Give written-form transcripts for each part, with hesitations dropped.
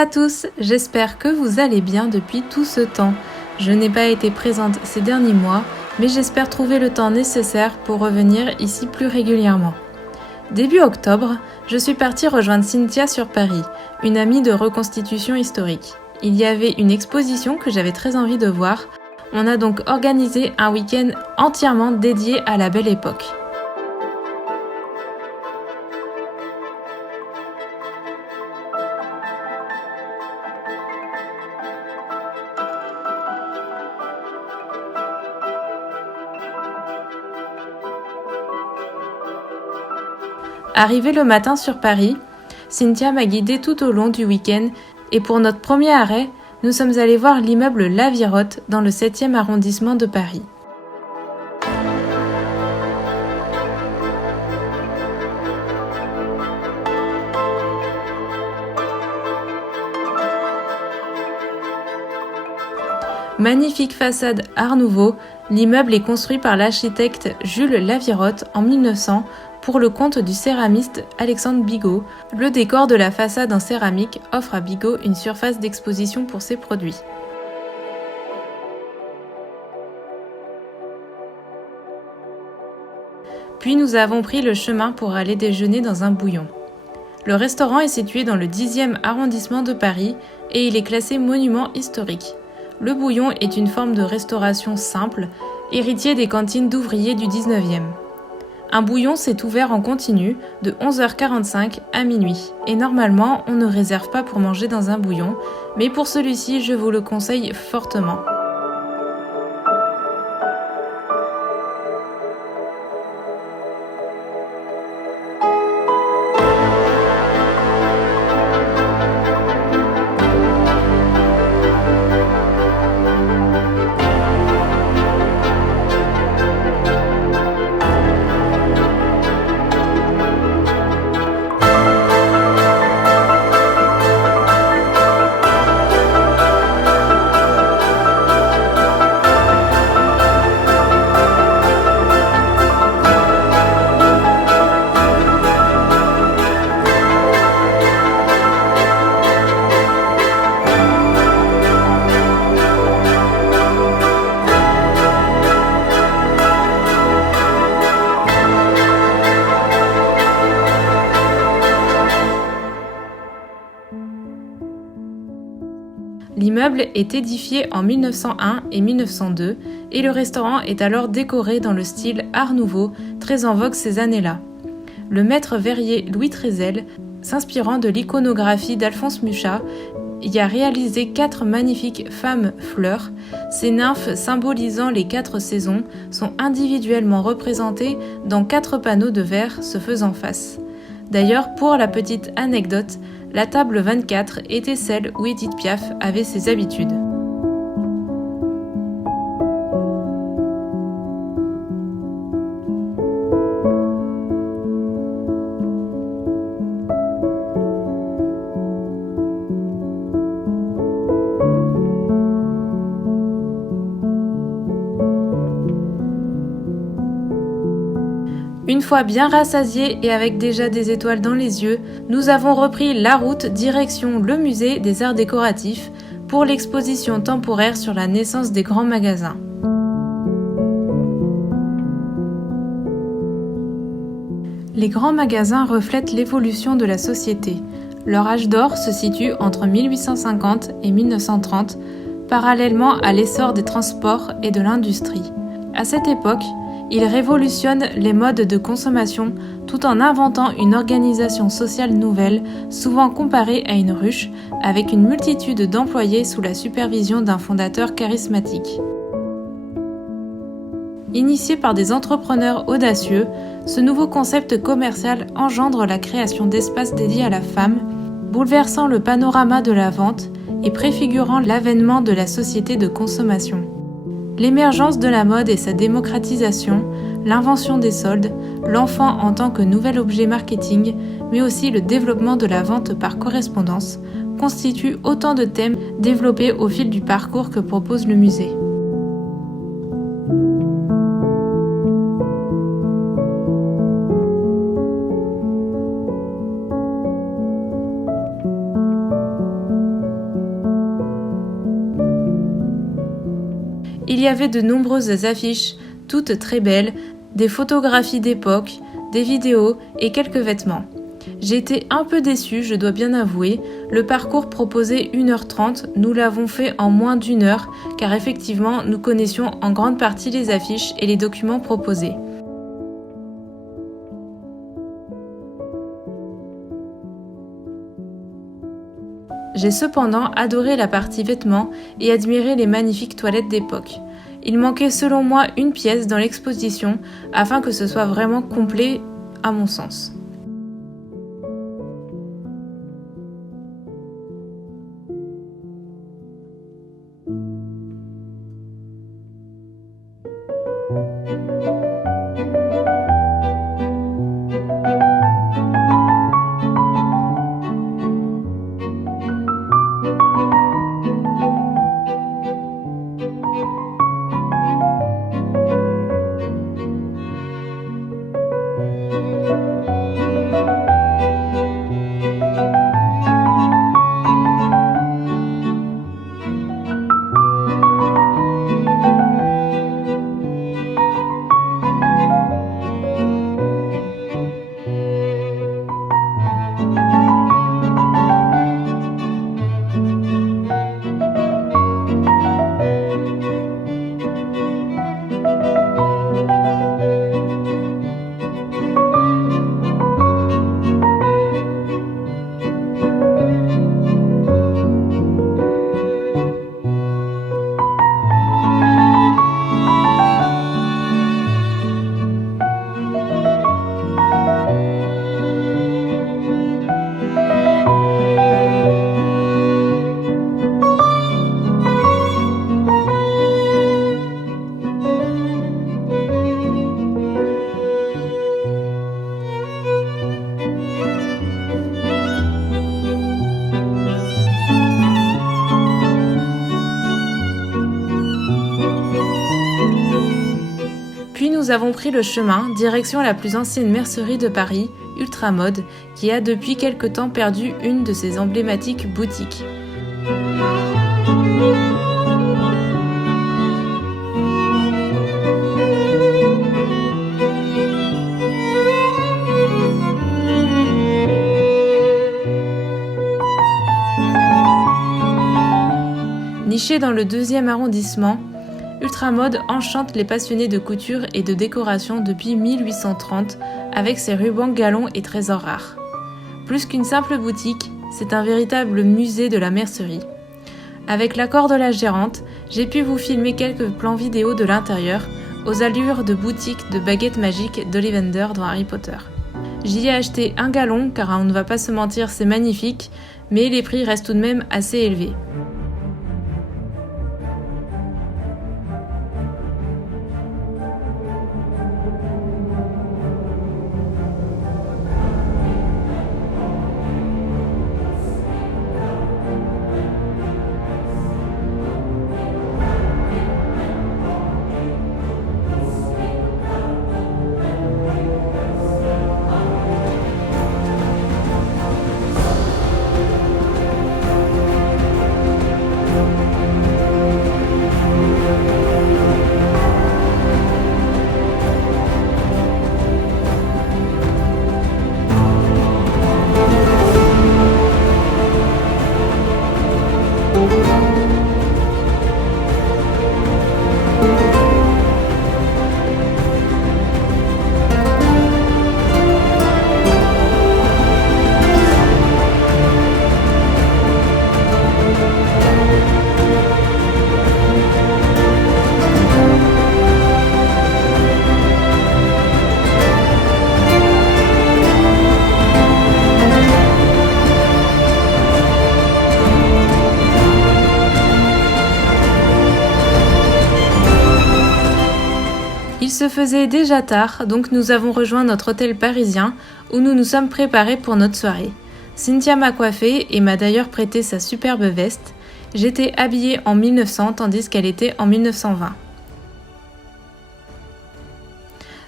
à tous, j'espère que vous allez bien depuis tout ce temps. Je n'ai pas été présente ces derniers mois, mais j'espère trouver le temps nécessaire pour revenir ici plus régulièrement. Début octobre, je suis partie rejoindre Cynthia sur Paris, une amie de reconstitution historique. Il y avait une exposition que j'avais très envie de voir. On a donc organisé un week-end entièrement dédié à la Belle Époque. Arrivée le matin sur Paris, Cynthia m'a guidée tout au long du week-end et pour notre premier arrêt, nous sommes allés voir l'immeuble La Virotte dans le 7e arrondissement de Paris. Magnifique façade Art Nouveau, l'immeuble est construit par l'architecte Jules Lavirotte en 1900 pour le compte du céramiste Alexandre Bigot. Le décor de la façade en céramique offre à Bigot une surface d'exposition pour ses produits. Puis nous avons pris le chemin pour aller déjeuner dans un bouillon. Le restaurant est situé dans le 10e arrondissement de Paris et il est classé monument historique. Le bouillon est une forme de restauration simple, héritier des cantines d'ouvriers du 19e. Un bouillon s'est ouvert en continu de 11h45 à minuit. Et normalement, on ne réserve pas pour manger dans un bouillon, mais pour celui-ci, je vous le conseille fortement. L'immeuble est édifié en 1901 et 1902 et le restaurant est alors décoré dans le style Art Nouveau, très en vogue ces années-là. Le maître verrier Louis Trézel, s'inspirant de l'iconographie d'Alphonse Muchat, y a réalisé 4 magnifiques femmes fleurs. Ces nymphes symbolisant les 4 saisons sont individuellement représentées dans 4 panneaux de verre se faisant face. D'ailleurs, pour la petite anecdote, la table 24 était celle où Édith Piaf avait ses habitudes. Une fois bien rassasiés et avec déjà des étoiles dans les yeux, nous avons repris la route direction le musée des arts décoratifs pour l'exposition temporaire sur la naissance des grands magasins. Les grands magasins reflètent l'évolution de la société. Leur âge d'or se situe entre 1850 et 1930, parallèlement à l'essor des transports et de l'industrie. À cette époque, ils révolutionnent les modes de consommation tout en inventant une organisation sociale nouvelle, souvent comparée à une ruche, avec une multitude d'employés sous la supervision d'un fondateur charismatique. Initié par des entrepreneurs audacieux, ce nouveau concept commercial engendre la création d'espaces dédiés à la femme, bouleversant le panorama de la vente et préfigurant l'avènement de la société de consommation. L'émergence de la mode et sa démocratisation, l'invention des soldes, l'enfant en tant que nouvel objet marketing, mais aussi le développement de la vente par correspondance, constituent autant de thèmes développés au fil du parcours que propose le musée. Il y avait de nombreuses affiches, toutes très belles, des photographies d'époque, des vidéos et quelques vêtements. J'ai été un peu déçue, je dois bien avouer. Le parcours proposait 1h30, nous l'avons fait en moins d'1 heure, car effectivement, nous connaissions en grande partie les affiches et les documents proposés. J'ai cependant adoré la partie vêtements et admiré les magnifiques toilettes d'époque. Il manquait selon moi une pièce dans l'exposition afin que ce soit vraiment complet à mon sens. Puis nous avons pris le chemin, direction la plus ancienne mercerie de Paris, Ultramode, qui a depuis quelque temps perdu une de ses emblématiques boutiques. Nichée dans le 2e arrondissement, Ultramode enchante les passionnés de couture et de décoration depuis 1830 avec ses rubans galons et trésors rares. Plus qu'une simple boutique, c'est un véritable musée de la mercerie. Avec l'accord de la gérante, j'ai pu vous filmer quelques plans vidéo de l'intérieur aux allures de boutique de baguettes magiques d'Ollivander dans Harry Potter. J'y ai acheté un galon car on ne va pas se mentir, c'est magnifique, mais les prix restent tout de même assez élevés. Il se faisait déjà tard, donc nous avons rejoint notre hôtel parisien où nous nous sommes préparés pour notre soirée. Cynthia m'a coiffée et m'a d'ailleurs prêté sa superbe veste. J'étais habillée en 1900 tandis qu'elle était en 1920.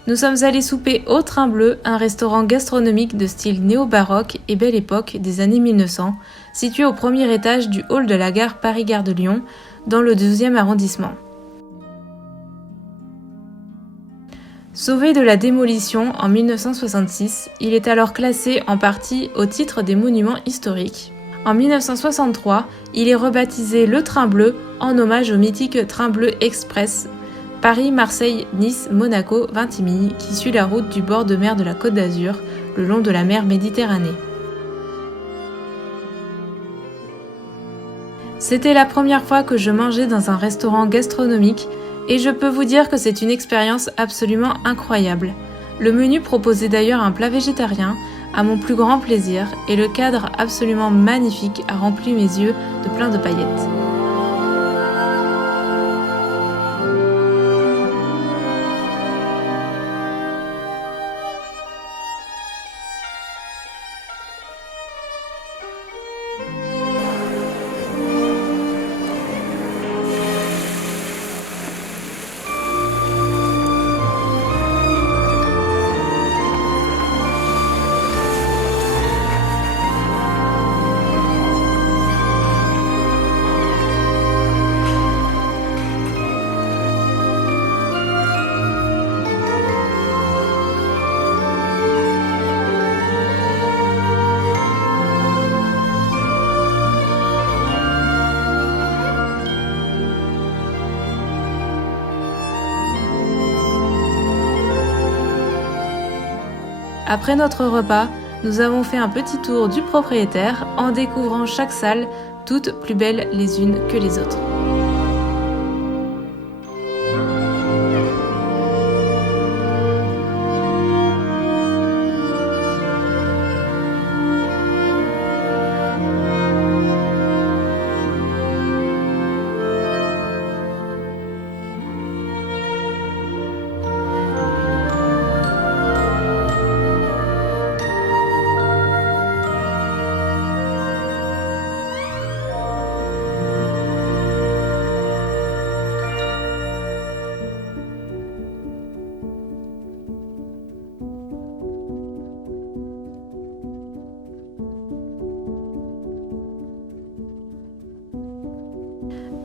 Nous sommes allés souper au Train Bleu, un restaurant gastronomique de style néo-baroque et belle époque des années 1900, situé au premier étage du hall de la gare Paris-Gare de Lyon, dans le 12e arrondissement. Sauvé de la démolition en 1966, il est alors classé en partie au titre des monuments historiques. En 1963, il est rebaptisé le Train Bleu en hommage au mythique Train Bleu Express Paris, Marseille, Nice, Monaco, Vintimille qui suit la route du bord de mer de la Côte d'Azur le long de la mer Méditerranée. C'était la première fois que je mangeais dans un restaurant gastronomique et je peux vous dire que c'est une expérience absolument incroyable. Le menu proposait d'ailleurs un plat végétarien, à mon plus grand plaisir, et le cadre absolument magnifique a rempli mes yeux de plein de paillettes. Après notre repas, nous avons fait un petit tour du propriétaire en découvrant chaque salle, toutes plus belles les unes que les autres.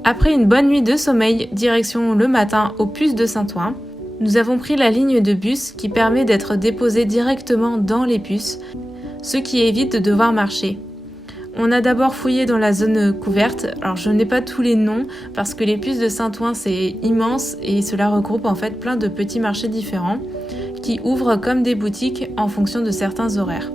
Après une bonne nuit de sommeil, direction le matin au Puce de Saint-Ouen, nous avons pris la ligne de bus qui permet d'être déposé directement dans les puces, ce qui évite de devoir marcher. On a d'abord fouillé dans la zone couverte, alors je n'ai pas tous les noms parce que les puces de Saint-Ouen c'est immense et cela regroupe en fait plein de petits marchés différents qui ouvrent comme des boutiques en fonction de certains horaires.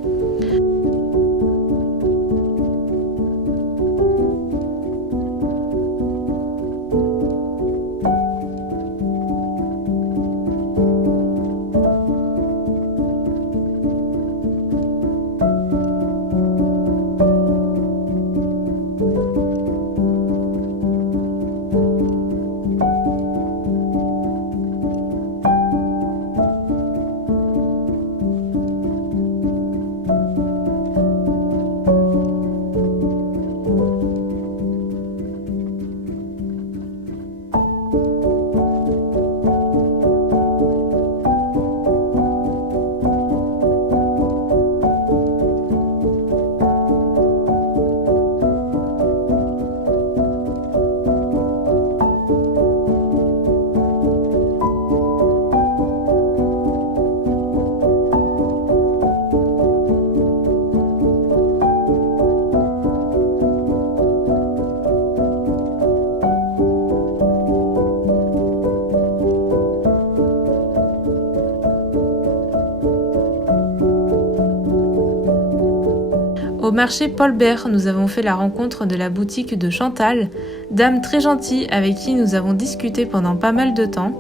Au marché Paul Bert, nous avons fait la rencontre de la boutique de Chantal, dame très gentille avec qui nous avons discuté pendant pas mal de temps.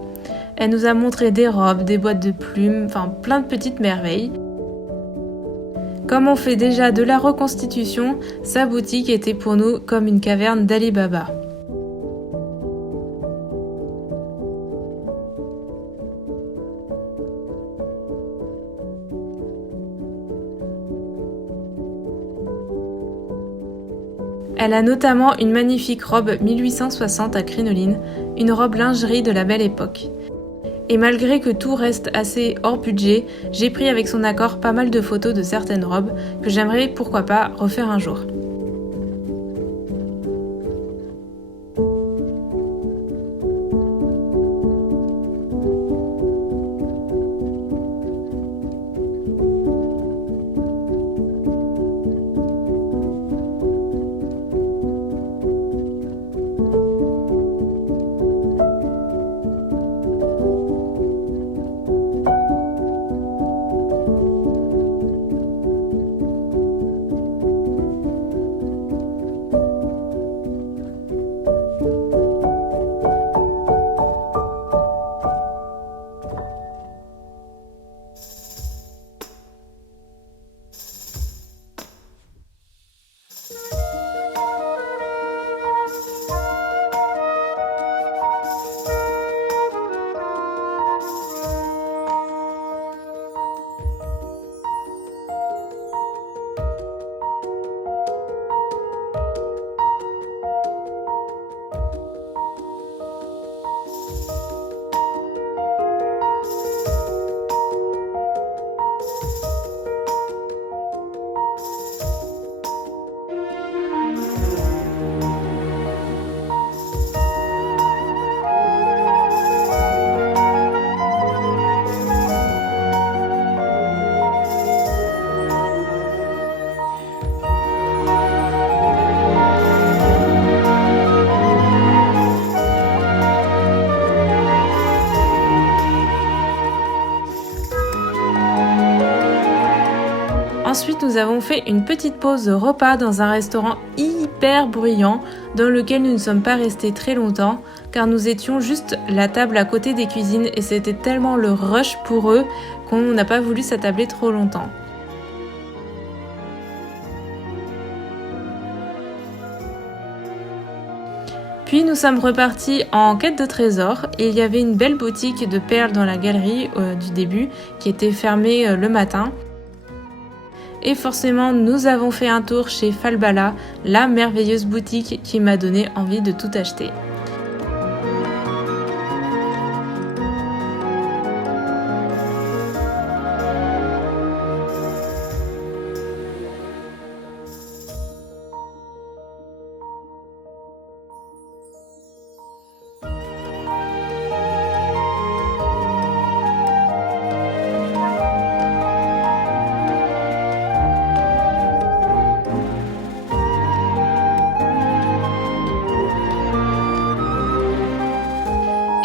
Elle nous a montré des robes, des boîtes de plumes, enfin plein de petites merveilles. Comme on fait déjà de la reconstitution, sa boutique était pour nous comme une caverne d'Ali Baba. Elle a notamment une magnifique robe 1860 à crinoline, une robe lingerie de la belle époque. Et malgré que tout reste assez hors budget, j'ai pris avec son accord pas mal de photos de certaines robes que j'aimerais pourquoi pas refaire un jour. Ensuite, nous avons fait une petite pause repas dans un restaurant hyper bruyant dans lequel nous ne sommes pas restés très longtemps car nous étions juste la table à côté des cuisines et c'était tellement le rush pour eux qu'on n'a pas voulu s'attabler trop longtemps. Puis nous sommes repartis en quête de trésors et il y avait une belle boutique de perles dans la galerie du début qui était fermée le matin. Et forcément, nous avons fait un tour chez Falbala, la merveilleuse boutique qui m'a donné envie de tout acheter.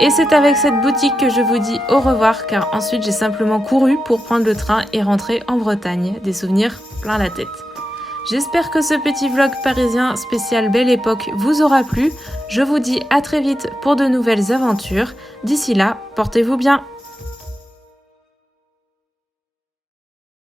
Et c'est avec cette boutique que je vous dis au revoir car ensuite j'ai simplement couru pour prendre le train et rentrer en Bretagne. Des souvenirs plein la tête. J'espère que ce petit vlog parisien spécial Belle Époque vous aura plu. Je vous dis à très vite pour de nouvelles aventures. D'ici là, portez-vous bien.